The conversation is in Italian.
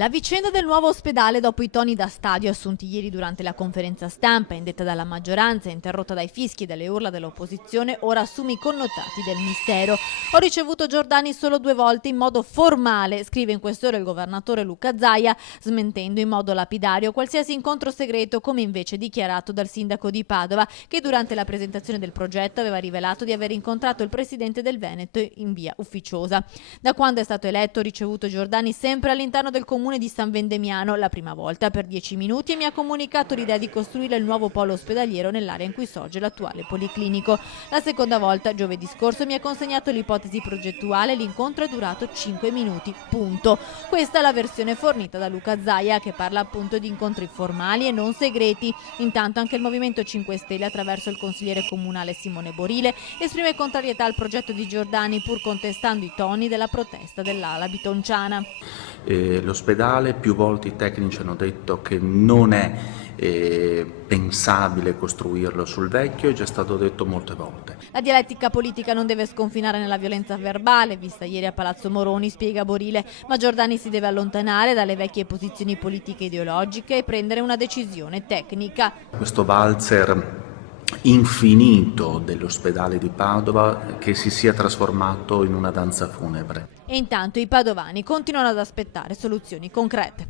La vicenda del nuovo ospedale dopo i toni da stadio assunti ieri durante la conferenza stampa, indetta dalla maggioranza e interrotta dai fischi e dalle urla dell'opposizione, ora assume i connotati del mistero. Ho ricevuto Giordani solo 2 volte in modo formale, scrive in quest'ora il governatore Luca Zaia, smentendo in modo lapidario qualsiasi incontro segreto, come invece dichiarato dal sindaco di Padova, che durante la presentazione del progetto aveva rivelato di aver incontrato il presidente del Veneto in via ufficiosa. Da quando è stato eletto ho ricevuto Giordani sempre all'interno del comune di San Vendemiano, la prima volta per 10 minuti, e mi ha comunicato l'idea di costruire il nuovo polo ospedaliero nell'area in cui sorge l'attuale policlinico. La seconda volta, giovedì scorso, mi ha consegnato l'ipotesi progettuale e l'incontro è durato 5 minuti, punto. Questa è la versione fornita da Luca Zaia, che parla appunto di incontri formali e non segreti. Intanto anche il Movimento 5 Stelle, attraverso il consigliere comunale Simone Borile, esprime contrarietà al progetto di Giordani, pur contestando i toni della protesta dell'ala bitonciana. L'ospedale, più volte i tecnici hanno detto che non è pensabile costruirlo sul vecchio, è già stato detto molte volte. La dialettica politica non deve sconfinare nella violenza verbale, vista ieri a Palazzo Moroni, spiega Borile, ma Giordani si deve allontanare dalle vecchie posizioni politiche e ideologiche e prendere una decisione tecnica. Questo valzer infinito dell'ospedale di Padova che si sia trasformato in una danza funebre. E intanto i padovani continuano ad aspettare soluzioni concrete.